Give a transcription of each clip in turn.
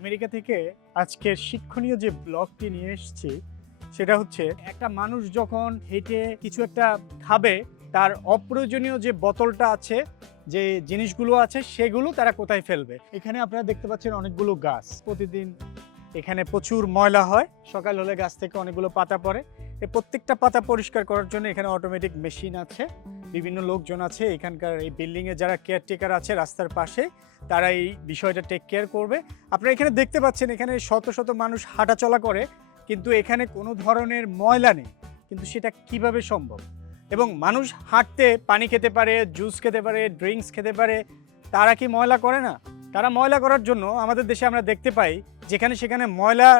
America থেকে আজকের শিক্ষণীয় যে ব্লগটি নিয়ে এসেছি, সেটা হচ্ছে একটা মানুষ যখন হেঁটে কিছু একটা খাবে, তার অপ্রয়োজনীয় যে বোতলটা আছে, যে জিনিসগুলো আছে, সেগুলো তারা কোথায় ফেলবে? এখানে আপনারা দেখতে পাচ্ছেন অনেকগুলো গাছ। প্রতিদিন এখানে প্রচুর ময়লা হয়। সকাল হলে গাছ থেকে অনেকগুলো পাতা পড়ে। এই প্রত্যেকটা পাতা পরিষ্কার করার জন্য এখানে অটোমেটিক মেশিন আছে। বিভিন্ন লোকজন আছে, এখানকার এই বিল্ডিংয়ে যারা কেয়ারটেকার আছে রাস্তার পাশে, তারা এই বিষয়টা টেক কেয়ার করবে। আপনারা এখানে দেখতে পাচ্ছেন, এখানে শত শত মানুষ হাঁটাচলা করে, কিন্তু এখানে কোনো ধরনের ময়লা নেই। কিন্তু সেটা কীভাবে সম্ভব? এবং মানুষ হাঁটতে পানি খেতে পারে জুস খেতে পারে ড্রিঙ্কস খেতে পারে, তারা কি ময়লা করে না? তারা ময়লা করার জন্য আমাদের দেশে আমরা দেখতে পাই, যেখানে সেখানে ময়লা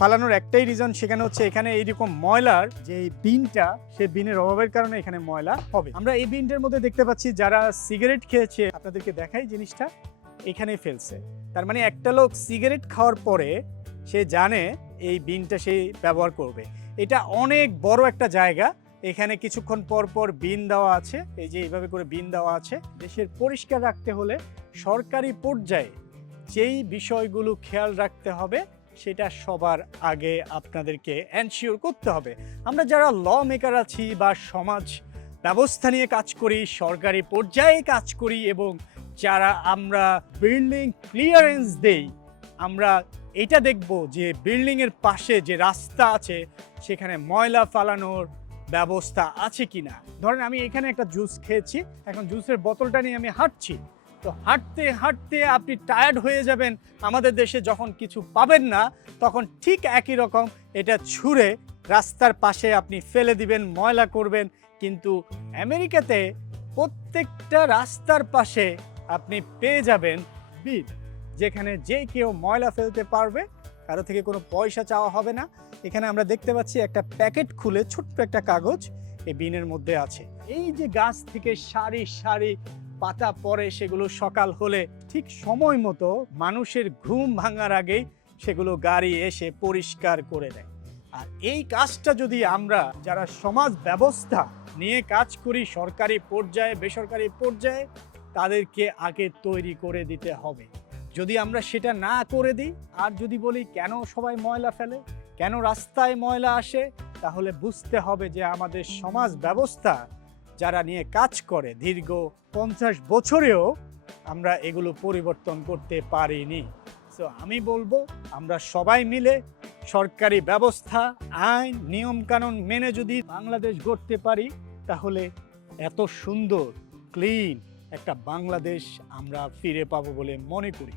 ফালানোর একটাই রিজন সেখানে হচ্ছে এখানে এইরকম ময়লার যে বিনটা, সে বিনের অভাবের কারণে এখানে ময়লা হবে। আমরা এই বিনটার মধ্যে দেখতে পাচ্ছি যারা সিগারেট খেয়েছে, আপনাদেরকে দেখাই জিনিসটা এখানে ফেলছে। তার মানে একটা লোক সিগারেট খাওয়ার পরে সে জানে এই বিনটা সে ব্যবহার করবে। এটা অনেক বড় একটা জায়গা। এখানে কিছুক্ষণ পর পর বিন দেওয়া আছে। এই যে এইভাবে করে বিন দেওয়া আছে। দেশের পরিষ্কার রাখতে হলে সরকারি পর্যায়ে যেই বিষয়গুলো খেয়াল রাখতে হবে সেটা সবার আগে আপনাদেরকে এনশিওর করতে হবে। আমরা যারা ল মেকার আছি বা সমাজ ব্যবস্থা নিয়ে কাজ করি, সরকারি পর্যায়ে কাজ করি এবং যারা আমরা বিল্ডিং ক্লিয়ারেন্স দেই, আমরা এটা দেখব যে বিল্ডিংয়ের পাশে যে রাস্তা আছে, সেখানে ময়লা ফালানোর ব্যবস্থা আছে কিনা। ধরেন আমি এখানে একটা জুস খেয়েছি, এখন জুসের বোতলটা নিয়ে আমি হাঁটছি। তো হাঁটতে হাঁটতে আপনি টায়ার্ড হয়ে যাবেন। আমাদের দেশে যখন কিছু পাবেন না, তখন ঠিক একই রকম এটা ছুঁড়ে রাস্তার পাশে আপনি ফেলে দিবেন, ময়লা করবেন। কিন্তু আমেরিকাতে প্রত্যেকটা রাস্তার পাশে আপনি পেয়ে যাবেন বিন যেখানে যে কেউ ময়লা ফেলতে পারবে, কারও থেকে কোনো পয়সা চাওয়া হবে না। এখানে আমরা দেখতে পাচ্ছি একটা প্যাকেট খুলে ছোট্ট একটা কাগজ এই বিনের মধ্যে আছে। এই যে গাছ থেকে সারি সারি পাতা পড়ে সেগুলো সকাল হলে ঠিক সময় মতো মানুষের ঘুম ভাঙার আগেই সেগুলো গাড়ি এসে পরিষ্কার করে দেয়। আর এই কাজটা যদি আমরা যারা সমাজ ব্যবস্থা নিয়ে কাজ করি, সরকারি পর্যায়ে, বেসরকারি পর্যায়ে, তাদেরকে আগে তৈরি করে দিতে হবে। যদি আমরা সেটা না করে দিই, আর যদি বলি কেন সবাই ময়লা ফেলে, কেন রাস্তায় ময়লা আসে, তাহলে বুঝতে হবে যে আমাদের সমাজ ব্যবস্থা যারা নিয়ে কাজ করে দীর্ঘ পঞ্চাশ বছরেও আমরা এগুলো পরিবর্তন করতে পারিনি। সো আমি বলব, আমরা সবাই মিলে সরকারি ব্যবস্থা, আইন, নিয়মকানুন মেনে যদি বাংলাদেশ গড়তে পারি, তাহলে এত সুন্দর, ক্লিন একটা বাংলাদেশ আমরা ফিরে পাবো বলে মনে করি।